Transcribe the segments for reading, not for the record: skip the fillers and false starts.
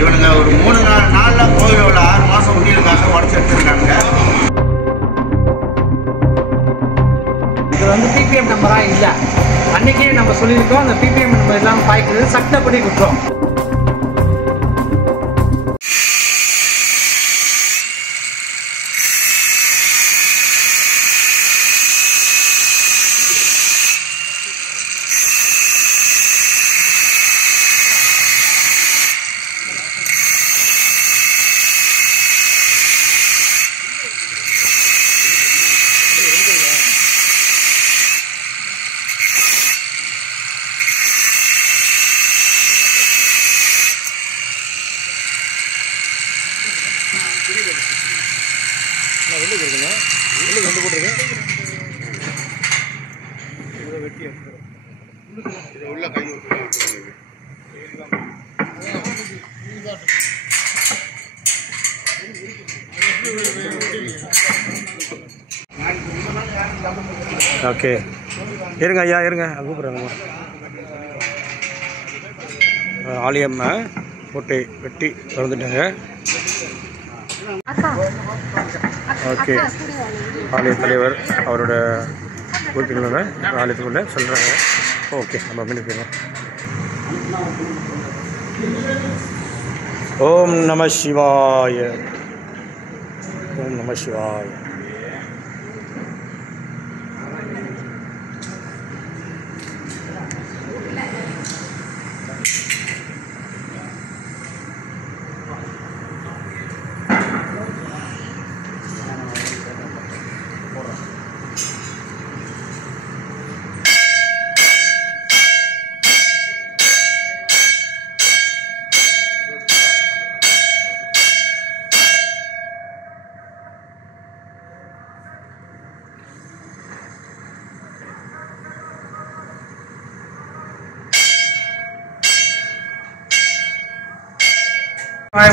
இவனுங்க ஒரு 3 நாளில் கோவிலில் உள்ள 6 மாதம் உண்டியலுக்காக உடச்சி எடுத்துருக்காங்க. இது வந்து பிபிஎம் நம்பராக இல்லை. அன்றைக்கே நம்ம சொல்லியிருக்கோம், அந்த பிபிஎம் நம்பர் இல்லாமல் பாய்க்கிறது சட்டப்படி குற்றம். ஓகே, இருங்க ஐயா, இருங்க, கூப்பிட்றாங்க. ஆலயம் போட்டு வெட்டி திறந்துட்டாங்க. ஓகே, ஆலய தலைவர் அவரோட உறுப்பினர்களோட ஆலயத்துக்குள்ள சொல்கிறாங்க. ஓகே, நம்ம மீண்டும் போயிடலாம். ஓம் நம சிவாய, ஓம் நம சிவாய.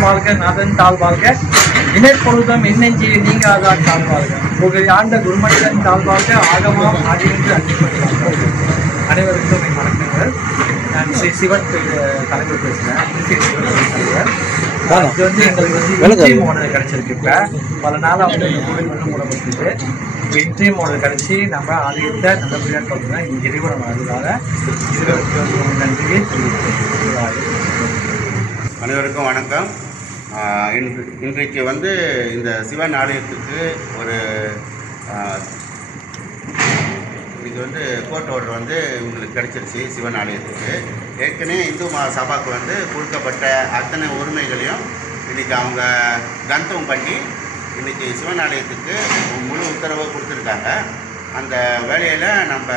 வாழ்க நாதன் தாழ் வாழ்க, இணைப்பொழுதும் இன்னெஞ்சி நீங்காதான் தாழ் வாழ்க, உங்கள் ஆண்ட குருமனிதன் தாழ் வாழ்க, ஆகமாம் ஆகியென்று அன்பிப்பட்டார்கள். அனைவருக்கும் வணக்கங்கள். நான் ஸ்ரீ சிவன் தலைவர் பேசுகிறேன். இது வந்து எங்களுக்கு வந்து இன்ட்ரீம் மாடல் கிடைச்சிருக்கு. இப்போ பல நாளாக வந்து இந்த கோவில் வந்து மூடப்பட்டது. இன்ட்ரீம் மாடல் கிடைச்சி நம்ம ஆலயத்தை நல்லபடியாக சொல்கிறேன். இங்கே இறைவன் அதுக்காக இருவருக்கு நன்றியை தெரிவிக்கிறேன். அனைவருக்கும் வணக்கம். இன்றைக்கு வந்து இந்த சிவன் ஆலயத்துக்கு ஒரு இது வந்து கோர்ட் ஆர்டர் வந்து உங்களுக்கு கிடைச்சிருச்சு. சிவன் ஆலயத்துக்கு ஏற்கனவே இந்து சபாவுக்கு வந்து கொடுக்கப்பட்ட அத்தனை உரிமைகளையும் இன்றைக்கி அவங்க கந்தம் பண்ணி இன்றைக்கி சிவன் ஆலயத்துக்கு முழு உத்தரவு கொடுத்துருக்காங்க. அந்த வேலையில் நம்ம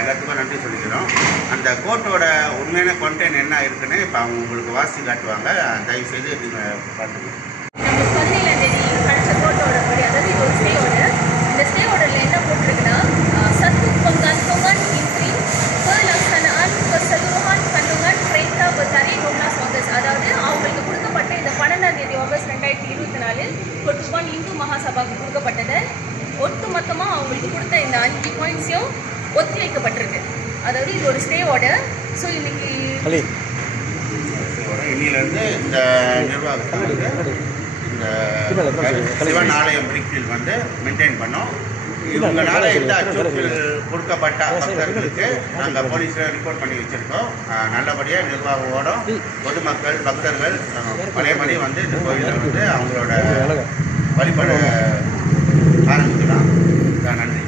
எல்லாத்துக்கும் நன்றி சொல்லிக்கிறோம். அந்த கோர்ட்டோட உண்மையான கண்டென்ட் என்ன இருக்குன்னு இப்போ அவங்க உங்களுக்கு வாசி காட்டுவாங்க. தயவு செய்து நீங்கள் பார்த்துக்கலாம். நம்ம 17ஆம் தேதி கிடைச்ச கோர்ட்டோட படி, அதாவது இது ஒரு ஸ்டே ஆர்டர். இந்த ஸ்டே ஆர்டரில் என்ன போட்டிருக்குன்னா, satu penggantungan intrim pelaksanaan keseluruhan kandungan kereta bertarikh 12 Ogos. அதாவது அவங்களுக்கு கொடுக்கப்பட்ட இந்த 12ஆம் தேதி ஆகஸ்ட் 2024 கொட்டுவான் இந்து மகாசபாவுக்கு கொடுக்கப்பட்டது. ஒட்டு மொத்தமாக அவங்களுக்கு கொடுத்த இந்த 5 பாயிண்ட்ஸையும் ஒத்தி வைக்கப்பட்டிருக்கு. அதாவது இது ஒரு ஸ்டே ஆர்டர். ஸோ இன்னைக்கு இன்னிலேருந்து இந்த நிர்வாகத்தில் வந்து இந்த சிவன் ஆலயம் பிரிக்ஃபீல்ட் வந்து மெயின்டைன் பண்ணோம். இவங்களால இந்த அச்சுறுத்தல் கொடுக்கப்பட்ட பக்தர்களுக்கு நாங்கள் போலீஸில் ரிப்போர்ட் பண்ணி வச்சுருக்கோம். நல்லபடியாக நிர்வாகத்தோட பொதுமக்கள் பக்தர்கள் பழையபடி வந்து இந்த கோயிலில் வந்து அவங்களோட வழிபாடு ஆரம்பிக்கலாம். நன்றி.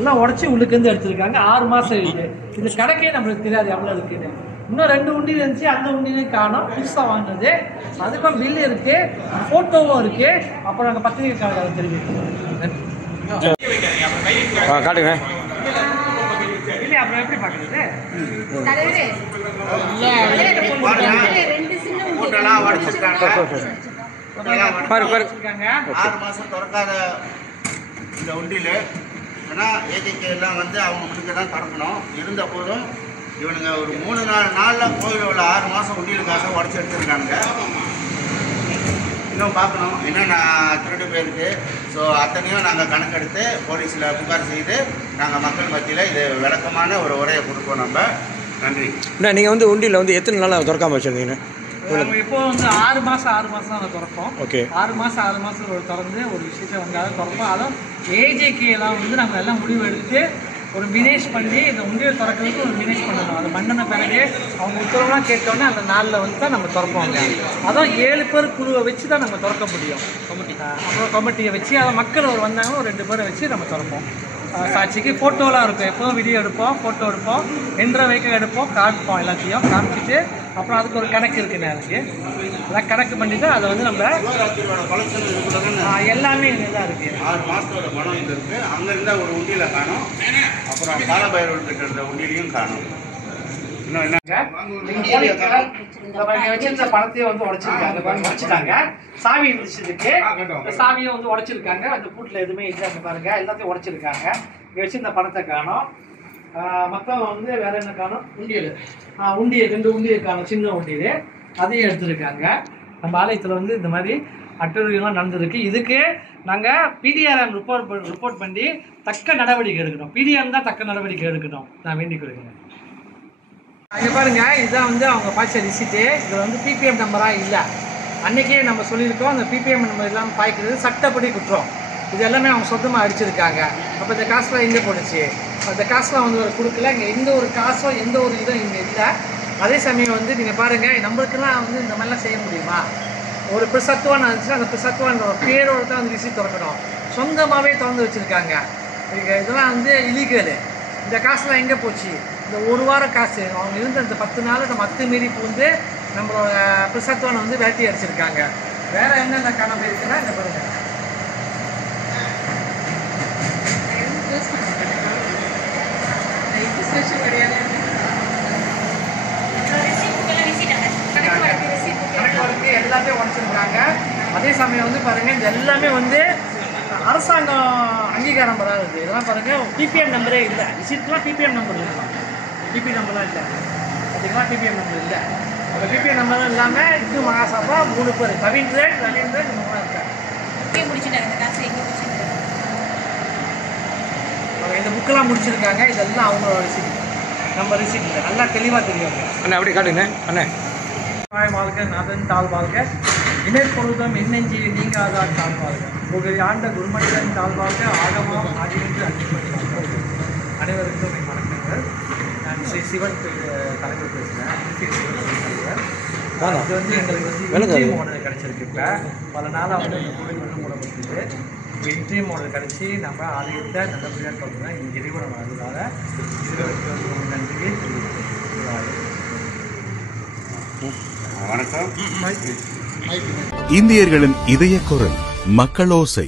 எல்லாம் உடச்சி உள்ளுக்கு எடுத்திருக்காங்க. 6 மாசம் இருக்கு. இந்த கணக்கே நம்மளுக்கு தெரியாது எவ்வளவு இருக்குன்னு. இன்னும் 2 உண்டி இருந்துச்சு, அந்த உண்டியும் காணும். புதுசாக வாங்கினது. அதுக்கும் பில்லு இருக்கு, போட்டோவும் இருக்கு. அப்புறம் நாங்கள் பத்திரிகைக்காக தெரிவிக்கிறோம். காட்டுங்க. இல்லை, அப்புறம் எப்படி பார்க்குறது? பாரு 6 மாதம் திறக்காத இந்த உண்டியில் ஏன்னா ஏஜிக்கு எல்லாம் வந்து அவங்க முடிக்க தான் திறக்கணும். இருந்த போதும் இவனுங்க ஒரு 3 நாளில் கோவிலில் உள்ள 6 மாதம் உண்டியலுக்காக உடச்சி எடுத்துருக்காங்க. இன்னும் பார்க்கணும், என்னென்ன திருட்டு போயிருக்கு. ஸோ அத்தனையும் நாங்கள் கணக்கெடுத்து போலீஸில் புகார் செய்து நாங்கள் மக்கள் மத்தியில் இது விளக்கமான ஒரு உரையை கொடுப்போம். நம்ம நன்றி. நீங்கள் வந்து உண்டியில் வந்து எத்தனை நாளாக திறக்காமல் வச்சுருந்தீங்க? இப்போ வந்து 6 மாதம் தான் திறப்போம். ஓகே, 6 மாதம் ஒரு திறந்து ஒரு விஷயத்தை வந்து அதை திறப்போம். அதுவும் ஏஜேகேலாம் வந்து நம்ம எல்லாம் முடிவு எடுத்து ஒரு மினேஜ் பண்ணி இந்த உண்டியல் திறக்கிறதுக்கு ஒரு மினேஜ் பண்ணணும். அது பண்ணின பிறகு அவங்க உத்தரவுலாம் கேட்டோன்னே அந்த நாளில் வந்து தான் நம்ம திறப்போம். அதுவும் 7 பேர் குழுவை வச்சு தான் நம்ம திறக்க முடியும். அப்புறம் கமிட்டியை வச்சு அதை மக்கள் ஒரு வந்தாங்கன்னா ஒரு 2 பேரை வச்சு நம்ம திறப்போம். சாட்சிக்கு ஃபோட்டோலாம் இருக்கும், எப்போதும் வீடியோ எடுப்போம், ஃபோட்டோ எடுப்போம், என்ற வைக்க எடுப்போம், காமிப்போம், எல்லாத்தையும் காமிச்சிட்டு அப்புறம் அதுக்கு ஒரு கணக்கு இருக்குண்ணே. அதுக்கு அதான் கணக்கு பண்ணிவிட்டு அதை வந்து நம்ம எல்லாமே இங்கே தான் இருக்குது. 6 மாதத்தோட பணம் இங்கே இருக்குது. அங்கே இருந்தால் ஒரு உண்டியில் காணும், அப்புறம் காலபைரவர் கிட்ட இருந்த உண்டியிலையும் காணும். இன்னும் வச்சிருந்த பணத்தையும் வந்து உடைச்சிருக்காங்க. சாவி இருந்துச்சுக்கு சாவியை வந்து உடைச்சிருக்காங்க. அந்த பூட்டில் எதுவுமே இல்லை, அங்கே பாருங்க எல்லாத்தையும் உடைச்சிருக்காங்க. இங்கே வச்சிருந்த பணத்தை காணும். மொத்தம் வந்து வேற என்ன காணும்? உண்டியல் 2 உண்டியல் காணும், சின்ன உண்டியல், அதையும் எடுத்துருக்காங்க. நம்ம ஆலயத்தில் வந்து இந்த மாதிரி அட்டுழியெல்லாம் நடந்திருக்கு. இதுக்கு நாங்கள் பிடிஆர்எம் ரிப்போர்ட் பண்ணி தக்க நடவடிக்கை எடுக்கணும். பிடிஆர்எம் தான் தக்க நடவடிக்கை எடுக்கணும். நான் வேண்டிக் கொடுக்குறேன். அங்கே பாருங்க, இதுதான் வந்து அவங்க பாய்ச்ச ரிசிப்ட்டு. இதில் வந்து பிபிஎம் நம்பராக இல்லை. அன்றைக்கே நம்ம சொல்லியிருக்கோம், அந்த பிபிஎம் நம்பர் இல்லாமல் பாய்க்கிறது சட்டப்படி குற்றம். இது எல்லாமே அவங்க சொந்தமாக அடிச்சிருக்காங்க. அப்போ இந்த காசுலாம் எங்கே போட்டுச்சு? அந்த காசுலாம் வந்து ஒரு கொடுக்கல. இங்கே எந்த ஒரு காசோ எந்த ஒரு இதுவும் இங்கே இல்லை. அதே சமயம் வந்து நீங்கள் பாருங்கள், நம்மளுக்கெல்லாம் வந்து இந்த மாதிரிலாம் செய்ய முடியுமா? ஒரு பிரசத்துவான் இருந்துச்சுன்னா அந்த பிரசத்துவான் பேரோடு தான் வந்து ரிசிப்ட் திறக்கணும். சொந்தமாகவே திறந்து வச்சுருக்காங்க. இதெல்லாம் வந்து இலீகலு. இந்த காசுலாம் எங்கே போச்சு? இந்த 1 வாரம் காசு அவங்க இருந்த இந்த 10 நாள் நம்ம அத்துமீறி வந்து நம்மளோட பிரசத்துவானை வந்து விரட்டி அடிச்சிருக்காங்க. வேறு என்னென்ன காணாமல் இருக்குன்னா இந்த பாருங்கள், கணக்கு எல்லாத்தையும் உடச்சிருக்காங்க. அதே சமயம் வந்து பாருங்கள், இது எல்லாமே வந்து அரசாங்கம் அங்கீகாரம் பெறாது. இதெல்லாம் பாருங்கள், பிபிஎம் நம்பரே இல்லை. ரிசிப்ட்லாம் பிபிஎம் நம்பர் இருக்கலாம், பிபி நம்பர்லாம் இல்லை. அதுக்கெல்லாம் பிபிஎம் நம்பர் இல்லை. அந்த பிபிஎம் நம்பரும் இல்லாமல் இந்து மகாசபா 3 பேர், ரவீந்திரன் இந்த 3 இருக்காங்க. இந்த புக்கெல்லாம் முடிச்சிருக்காங்க. இதெல்லாம் அவங்களோட ரிசிப்ட், நம்ம ரிசிப்ட் இல்லை. நல்லா தெளிவாக தெரியும். அண்ணா அப்படியே காட்டுங்க. அண்ணே, வாழ்க நாதன் தாழ் வாழ்க, இணைப்பொழுதும் இன்னெஞ்சி நீங்காதான் தாழ் வாழ்க, உங்கள் ஆண்ட குருமனிதன் தாழ் வாழ்க, ஆகமாம் ஆகியென்று அழைக்கப்பட்டார்கள். அனைவருக்கும் என் வணக்கங்கள். நான் ஸ்ரீ சிவன் தலைவர் பேசுகிறேன். அது வந்து எங்களுக்கு வந்து இன்ட்ரீம் மாடல் கிடச்சிருக்கு. இப்போ பல நாளாக வந்து இந்த கோவில் வந்து மூடப்பட்டது. இன்ட்ரீம் மாடல் கிடச்சி நம்ம ஆலயத்தை நல்லபடியாக சொல்கிறோம். இந்த இறைவன் அதனால இருவருக்கு நன்றியை தெரிவிக்கிறேன். வணக்கம். இந்தியர்களின் இதய குரல் மக்களோசை.